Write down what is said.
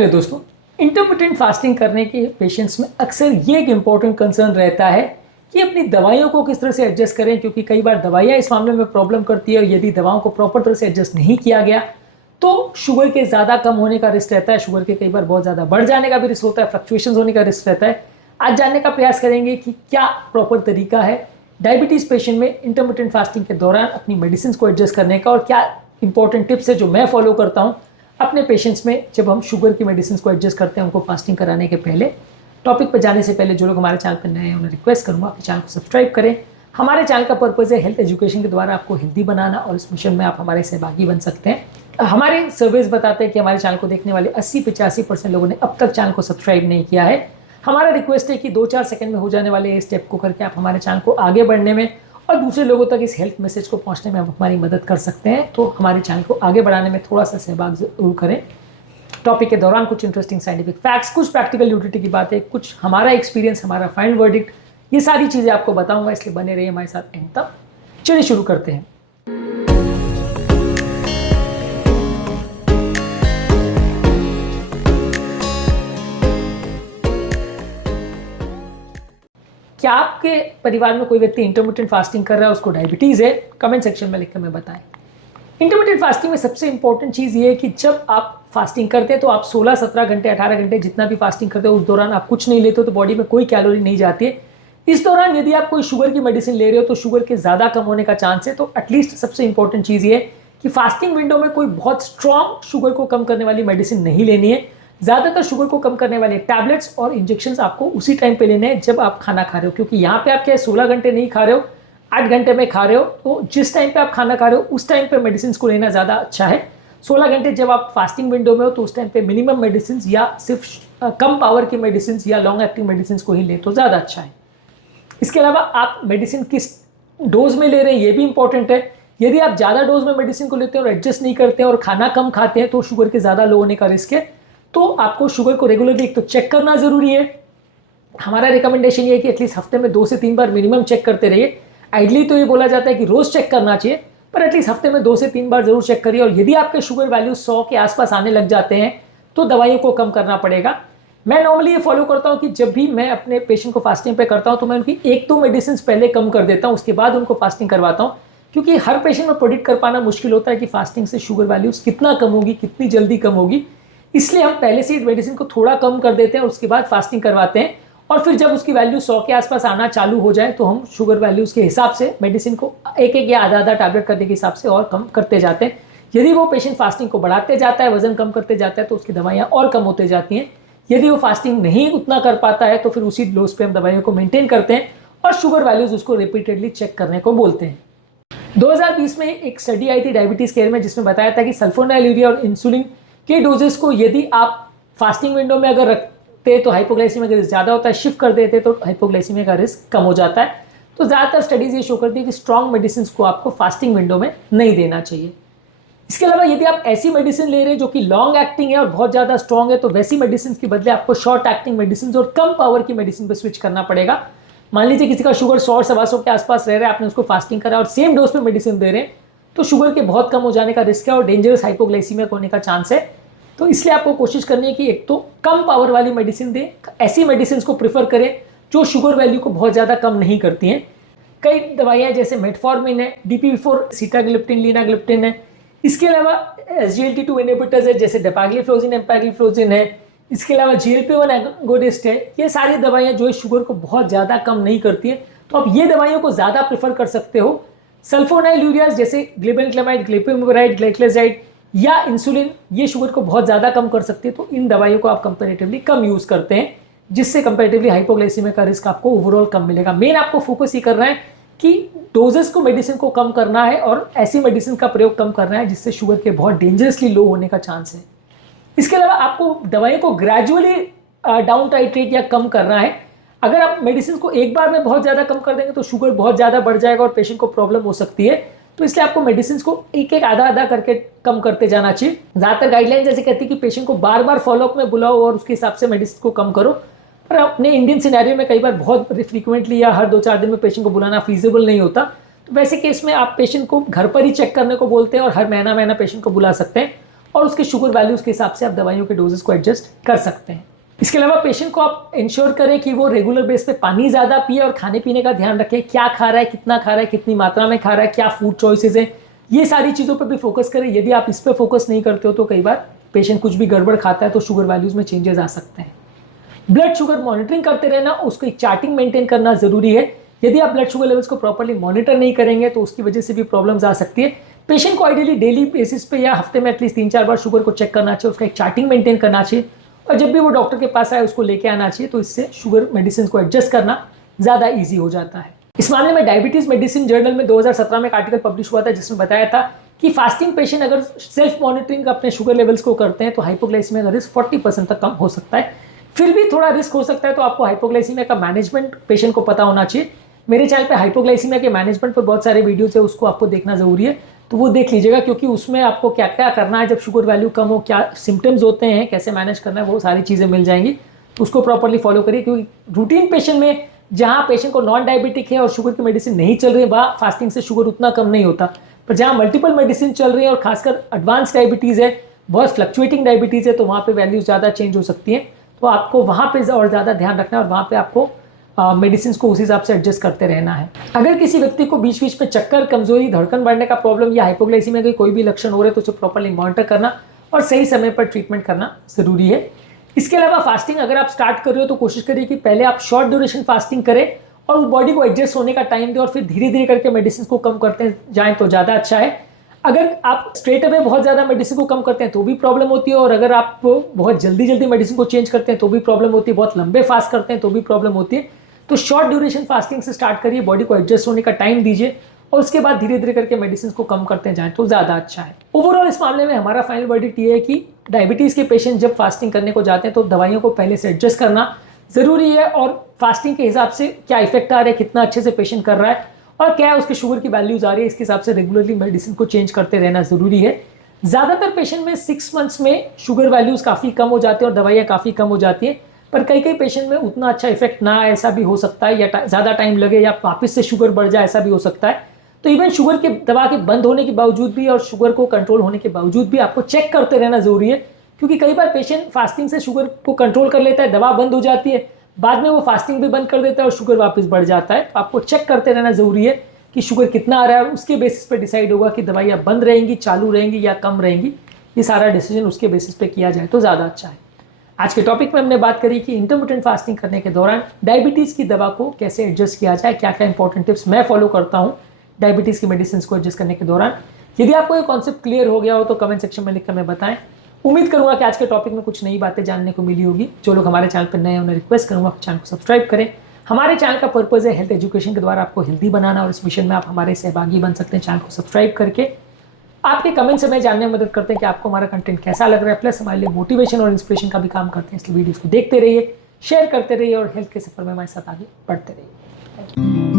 Hello दोस्तों, intermittent fasting करने के पेशेंट्स में अक्सर ये एक इम्पॉर्टेंट कंसर्न रहता है कि अपनी दवाइयों को किस तरह से एडजस्ट करें, क्योंकि कई बार दवाइयाँ इस मामले में प्रॉब्लम करती है और यदि दवाओं को प्रॉपर तरह से एडजस्ट नहीं किया गया तो शुगर के ज़्यादा कम होने का रिस्क रहता है, शुगर के कई बार बहुत ज़्यादा बढ़ जाने का भी रिस्क होता है, फ्लक्चुएशंस होने का रिस्क रहता है। आज जानने का प्रयास करेंगे कि क्या प्रॉपर तरीका है डायबिटीज़ पेशेंट में इंटरमिटेंट फास्टिंग के दौरान अपनी मेडिसिन को एडजस्ट करने का, और क्या इंपॉर्टेंट टिप्स है जो मैं फॉलो करता हूँ अपने पेशेंट्स में जब हम शुगर की मेडिसिन को एडजस्ट करते हैं उनको फास्टिंग कराने के पहले। टॉपिक पर जाने से पहले जो लोग हमारे चैनल पर नए हैं उन्हें रिक्वेस्ट करूँगा कि चैनल को सब्सक्राइब करें। हमारे चैनल का पर्पज़ है हेल्थ एजुकेशन के द्वारा आपको हेल्दी बनाना, और इस मिशन में आप हमारे सहभागी बन सकते हैं। हमारे सर्वेज बताते हैं कि हमारे चैनल को देखने वाले 80-85% लोगों ने अब तक चैनल को सब्सक्राइब नहीं किया है। हमारा रिक्वेस्ट है कि 2-4 सेकंड में हो जाने वाले इस स्टेप को करके आप हमारे चैनल को आगे बढ़ने में और दूसरे लोगों तक इस हेल्थ मैसेज को पहुंचने में आप हमारी मदद कर सकते हैं। तो हमारे चैनल को आगे बढ़ाने में थोड़ा सा सहभाग जरूर करें। टॉपिक के दौरान कुछ इंटरेस्टिंग साइंटिफिक फैक्ट्स, कुछ प्रैक्टिकल यूटिलिटी की बातें, कुछ हमारा एक्सपीरियंस, हमारा फाइनल वर्डिक्ट, ये सारी चीज़ें आपको बताऊंगा, इसलिए बने रहिए हमारे साथ एंड तक। चलिए शुरू करते हैं। क्या आपके परिवार में कोई व्यक्ति इंटरमिटेंट फास्टिंग कर रहा है, उसको डायबिटीज़ है? कमेंट सेक्शन में लिखकर हमें बताएं। इंटरमिटेंट फास्टिंग में सबसे इंपॉर्टेंट चीज़ ये है कि जब आप फास्टिंग करते हैं तो आप 16, 17 घंटे, 18 घंटे जितना भी फास्टिंग करते हो उस दौरान आप कुछ नहीं लेते हो तो बॉडी में कोई कैलोरी नहीं जाती है। इस दौरान यदि आप कोई शुगर की मेडिसिन ले रहे हो तो शुगर के ज़्यादा कम होने का चांस है। तो एटलीस्ट सबसे इंपॉर्टेंट चीज़ ये है कि फास्टिंग विंडो में कोई बहुत स्ट्रॉन्ग शुगर को कम करने वाली मेडिसिन नहीं लेनी है। ज़्यादातर शुगर को कम करने वाले टैबलेट्स और इंजेक्शंस आपको उसी टाइम पे लेने हैं जब आप खाना खा रहे हो, क्योंकि यहाँ पे आप क्या 16 घंटे नहीं खा रहे हो, 8 घंटे में खा रहे हो, तो जिस टाइम पे आप खाना खा रहे हो उस टाइम पे मेडिसिन को लेना ज़्यादा अच्छा है। 16 घंटे जब आप फास्टिंग विंडो में हो तो उस टाइम पे मिनिमम मेडिसिन या सिर्फ कम पावर की मेडिसिन या लॉन्ग एक्टिंग मेडिसिन को ही ले तो ज़्यादा अच्छा है। इसके अलावा आप मेडिसिन किस डोज में ले रहे हैं ये भी इंपॉर्टेंट है। यदि आप ज़्यादा डोज में मेडिसिन को लेते हैं और एडजस्ट नहीं करते हैं और खाना कम खाते हैं तो शुगर के ज़्यादा लो होने का रिस्क है। तो आपको शुगर को रेगुलरली एक तो चेक करना ज़रूरी है। हमारा रिकमेंडेशन ये है कि एटलीस्ट हफ्ते में 2 से 3 बार मिनिमम चेक करते रहिए। आइडली तो ये बोला जाता है कि रोज़ चेक करना चाहिए, पर एटलीस्ट हफ्ते में 2 से 3 बार जरूर चेक करिए। और यदि आपके शुगर वैल्यू 100 के आसपास आने लग जाते हैं तो दवाइयों को कम करना पड़ेगा। मैं नॉर्मली ये फॉलो करता हूँ कि जब भी मैं अपने पेशेंट को फास्टिंग पे करता हूँ तो मैं उनकी 1-2 मेडिसिन पहले कम कर देता हूँ, उसके बाद उनको फास्टिंग करवाता हूँ, क्योंकि हर पेशेंट में प्रेडिक्ट कर पाना मुश्किल होता है कि फास्टिंग से शुगर वैल्यूज कितना कम होगी, कितनी जल्दी कम होगी। इसलिए हम पहले से ही मेडिसिन को थोड़ा कम कर देते हैं और उसके बाद फास्टिंग करवाते हैं, और फिर जब उसकी वैल्यू 100 के आसपास आना चालू हो जाए तो हम शुगर वैल्यूज़ के हिसाब से मेडिसिन को एक या आधा टैबलेट करने के हिसाब से और कम करते जाते हैं। यदि वो पेशेंट फास्टिंग को बढ़ाते जाता है, वजन कम करते जाता है, तो उसकी दवाइयाँ और कम होते जाती हैं। यदि वो फास्टिंग नहीं उतना कर पाता है तो फिर उसी डोज पे हम दवाइयों को मेंटेन करते हैं और शुगर वैल्यूज़ उसको रिपीटेडली चेक करने को बोलते हैं। 2020 में एक स्टडी आई थी डायबिटीज़ केयर में, जिसमें बताया था कि सल्फोनाइलूरिया और इंसुलिन के डोजेस को यदि आप फास्टिंग विंडो में अगर रखते तो हाइपोग्लाइसीमिया का रिस्क ज़्यादा होता है, शिफ्ट कर देते तो हाइपोग्लाइसीमिया का रिस्क कम हो जाता है। तो ज़्यादातर स्टडीज़ ये शो करती है कि स्ट्रॉन्ग मेडिसिन को आपको फास्टिंग विंडो में नहीं देना चाहिए। इसके अलावा यदि आप ऐसी मेडिसिन ले रहे हैं जो कि लॉन्ग एक्टिंग है और बहुत ज़्यादा स्ट्रॉन्ग है तो वैसी मेडिसिन के बदले आपको शॉर्ट एक्टिंग मेडिसिन और कम पावर की मेडिसिन पर स्विच करना पड़ेगा। मान लीजिए किसी का शुगर 100-125 के आसपास रह रहा है, आपने उसको फास्टिंग करा और सेम डोज पे मेडिसिन दे रहे हैं तो शुगर के बहुत कम हो जाने का रिस्क है और डेंजरस हाइपोग्लाइसीमिया होने का चांस है। तो इसलिए आपको कोशिश करनी है कि एक तो कम पावर वाली मेडिसिन दें, ऐसी मेडिसिन को प्रीफर करें जो शुगर वैल्यू को बहुत ज़्यादा कम नहीं करती हैं। कई दवाइयाँ जैसे मेटफॉर्मिन है, DPP-4 सीटाग्लिप्टिन, लीनाग्लिप्टिन है। इसके अलावा SGLT2 इनहिबिटर्स है जैसे डेपाग्लिफ्लोजिन, एम्पैग्लिफ्लोजिन है। इसके अलावा GLP-1 एगोनिस्ट है। ये सारी दवाइयाँ जो है शुगर को बहुत ज़्यादा कम नहीं करती हैं, तो आप ये दवाइयों को ज़्यादा प्रेफर कर सकते हो। सल्फोनाइलूरियाज जैसे ग्लिबेनक्लेमाइड, ग्लिपिमेराइड, ग्लाइक्लेजाइड या इंसुलिन, ये शुगर को बहुत ज़्यादा कम कर सकती है, तो इन दवाइयों को आप कंपैरेटिवली कम यूज़ करते हैं, जिससे कंपैरेटिवली हाइपोग्लाइसीमिया का रिस्क आपको ओवरऑल कम मिलेगा। मेन आपको फोकस ये करना है कि डोजेस को, मेडिसिन को कम करना है और ऐसी मेडिसिन का प्रयोग कम करना है जिससे शुगर के बहुत डेंजरसली लो होने का चांस है। इसके अलावा आपको दवाइयों को ग्रेजुअली डाउन टाइट्रेट या कम करना है। अगर आप मेडिसिन को एक बार में बहुत ज़्यादा कम कर देंगे तो शुगर बहुत ज़्यादा बढ़ जाएगा और पेशेंट को प्रॉब्लम हो सकती है। तो इसलिए आपको मेडिसिन को एक आधा करके कम करते जाना चाहिए। ज़्यादातर गाइडलाइन जैसे कहती है कि पेशेंट को बार बार फॉलोअप में बुलाओ और उसके हिसाब से मेडिसिन को कम करो, पर अपने इंडियन सिनेरियो में कई बार बहुत फ्रीक्वेंटली या हर 2-4 दिन में पेशेंट को बुलाना फीजिबल नहीं होता। तो वैसे केस में आप पेशेंट को घर पर ही चेक करने को बोलते हैं और हर महीना पेशेंट को बुला सकते हैं। और उसके शुगर वैल्यूज़ के हिसाब से आप दवाइयों के डोजेस को एडजस्ट कर सकते हैं। इसके अलावा पेशेंट को आप इंश्योर करें कि वो रेगुलर बेस पे पानी ज़्यादा पिए और खाने पीने का ध्यान रखें, क्या खा रहा है, कितना खा रहा है, कितनी मात्रा में खा रहा है, क्या फूड चॉइसेस हैं, ये सारी चीज़ों पर भी फोकस करें। यदि आप इस पर फोकस नहीं करते हो तो कई बार पेशेंट कुछ भी गड़बड़ खाता है तो शुगर वैल्यूज़ में चेंजेस आ सकते हैं। ब्लड शुगर मॉनिटरिंग करते रहना, उसको एक चार्टिंग मेंटेन करना ज़रूरी है। यदि आप ब्लड शुगर लेवल्स को प्रॉपर्ली मॉनिटर नहीं करेंगे तो उसकी वजह से भी प्रॉब्लम्स आ सकती है। पेशेंट को आइडियली डेली बेसिस पे या हफ्ते में एटलीस्ट 3-4 बार शुगर को चेक करना चाहिए, उसका एक चार्टिंग मेंटेन करना चाहिए और जब भी वो डॉक्टर के पास आए उसको लेके आना चाहिए। तो इससे शुगर मेडिसिन को एडजस्ट करना ज़्यादा ईजी हो जाता है। इस मामले में डायबिटीज़ मेडिसिन जर्नल में 2017 में एक आर्टिकल पब्लिश हुआ था जिसमें बताया था कि फास्टिंग पेशेंट अगर सेल्फ मॉनिटरिंग अपने शुगर लेवल्स को करते हैं तो हाइपोग्लाइसीमिया का रिस्क 40% तक कम हो सकता है। फिर भी थोड़ा रिस्क हो सकता है तो आपको हाइपोग्लाइसीमिया का मैनेजमेंट पेशेंट को पता होना चाहिए। मेरे चैनल पे हाइपोग्लाइसीमिया के मैनेजमेंट पर बहुत सारे वीडियोस है, उसको आपको देखना ज़रूरी है, तो वो देख लीजिएगा क्योंकि उसमें आपको क्या क्या करना है जब शुगर वैल्यू कम हो, क्या सिम्टम्स होते हैं, कैसे मैनेज करना है, वो सारी चीज़ें मिल जाएंगी। तो उसको प्रॉपर्ली फॉलो करिए क्योंकि रूटीन पेशेंट में जहाँ पेशेंट को नॉन डायबिटिक है और शुगर की मेडिसिन नहीं चल रही है वहाँ फास्टिंग से शुगर उतना कम नहीं होता, पर जहाँ मल्टीपल मेडिसिन चल रही है और खासकर एडवांस डायबिटीज़ है, बहुत फ्लक्चुएटिंग डायबिटीज़ है, तो वहाँ पे वैल्यूज ज़्यादा चेंज हो सकती हैं। तो आपको वहाँ पे और ज़्यादा ध्यान रखना है और वहाँ पे आपको मेडिसिन को उस हिसाब से एडजस्ट करते रहना है। अगर किसी व्यक्ति को बीच बीच में चक्कर, कमजोरी, धड़कन बढ़ने का प्रॉब्लम या हाइपोग्लाइसीमिया के कोई भी लक्षण हो रहे तो उसे प्रॉपर्ली मॉनिटर करना और सही समय पर ट्रीटमेंट करना जरूरी है। इसके अलावा फास्टिंग अगर आप स्टार्ट कर रहे हो तो कोशिश करिए कि पहले आप शॉर्ट ड्यूरेशन फास्टिंग करें और बॉडी को एडजस्ट होने का टाइम दें और फिर धीरे धीरे करके मेडिसिन को कम करते जाएं तो ज़्यादा अच्छा है। अगर आप स्ट्रेट अवे बहुत ज़्यादा मेडिसिन को कम करते हैं तो भी प्रॉब्लम होती है और अगर आप बहुत जल्दी जल्दी मेडिसिन को चेंज करते हैं तो भी प्रॉब्लम होती है, बहुत लंबे फास्ट करते हैं तो भी प्रॉब्लम होती है। तो शॉर्ट ड्यूरेशन फास्टिंग से स्टार्ट करिए, बॉडी को एडजस्ट होने का टाइम दीजिए और उसके बाद धीरे धीरे करके मेडिसिन को कम करते जाएं तो ज़्यादा अच्छा है। ओवरऑल इस मामले में हमारा फाइनल वर्डिक्ट ये है कि डायबिटीज़ के पेशेंट जब फास्टिंग करने को जाते हैं तो दवाइयों को पहले से एडजस्ट करना ज़रूरी है और फास्टिंग के हिसाब से क्या इफेक्ट आ रहा है, कितना अच्छे से पेशेंट कर रहा है और क्या उसके शुगर की वैल्यूज आ रही है, इसके हिसाब से रेगुलरली मेडिसिन को चेंज करते रहना ज़रूरी है। ज़्यादातर पेशेंट में 6 मंथ्स में शुगर वैल्यूज़ काफ़ी कम हो जाती हैं और दवाइयाँ काफ़ी कम हो जाती हैं, पर कई कई पेशेंट में उतना अच्छा इफेक्ट ना आए, ऐसा भी हो सकता है, या ज़्यादा टाइम लगे या वापस से शुगर बढ़ जाए, ऐसा भी हो सकता है। तो इवन शुगर के दवा के बंद होने के बावजूद भी और शुगर को कंट्रोल होने के बावजूद भी आपको चेक करते रहना ज़रूरी है क्योंकि कई बार पेशेंट फास्टिंग से शुगर को कंट्रोल कर लेता है, दवा बंद हो जाती है, बाद में वो फास्टिंग भी बंद कर देता है और शुगर वापस बढ़ जाता है। तो आपको चेक करते रहना ज़रूरी है कि शुगर कितना आ रहा है और उसके बेसिस पे डिसाइड होगा कि दवाइयाँ बंद रहेंगी, चालू रहेंगी या कम रहेंगी। ये सारा डिसीजन उसके बेसिस पे किया जाए तो ज़्यादा अच्छा है। आज के टॉपिक में हमने बात करी कि इंटरमिटेंट फास्टिंग करने के दौरान डायबिटीज़ की दवा को कैसे एडजस्ट किया जाए, क्या क्या इंपॉर्टेंट टिप्स मैं फॉलो करता हूँ डायबिटीज़ की मेडिसिन को एडजस्ट करने के दौरान। यदि आपको ये कॉन्सेप्ट क्लियर हो गया हो तो कमेंट सेक्शन में लिखकर हमें बताएं। उम्मीद करूंगा कि आज के टॉपिक में कुछ नई बातें जानने को मिली होगी। जो लोग हमारे चैनल पर नए हैं उन्हें रिक्वेस्ट करूंगा चैनल को सब्सक्राइब करें। हमारे चैनल का पर्पज़ है हेल्थ एजुकेशन के द्वारा आपको हेल्दी बनाना और इस मिशन में आप हमारे सहभागी बन सकते हैं। चैनल को सब्सक्राइब करके आपके कमेंट से मैं जानने में मदद करते हैं कि आपको हमारा कंटेंट कैसा लग रहा है, प्लस हमारे लिए मोटिवेशन और इंस्पिरेशन का भी काम करते हैं। इसलिए वीडियोस को देखते रहिए, शेयर करते रहिए और हेल्थ के सफर में हमारे साथ आगे बढ़ते रहिए। Thank you.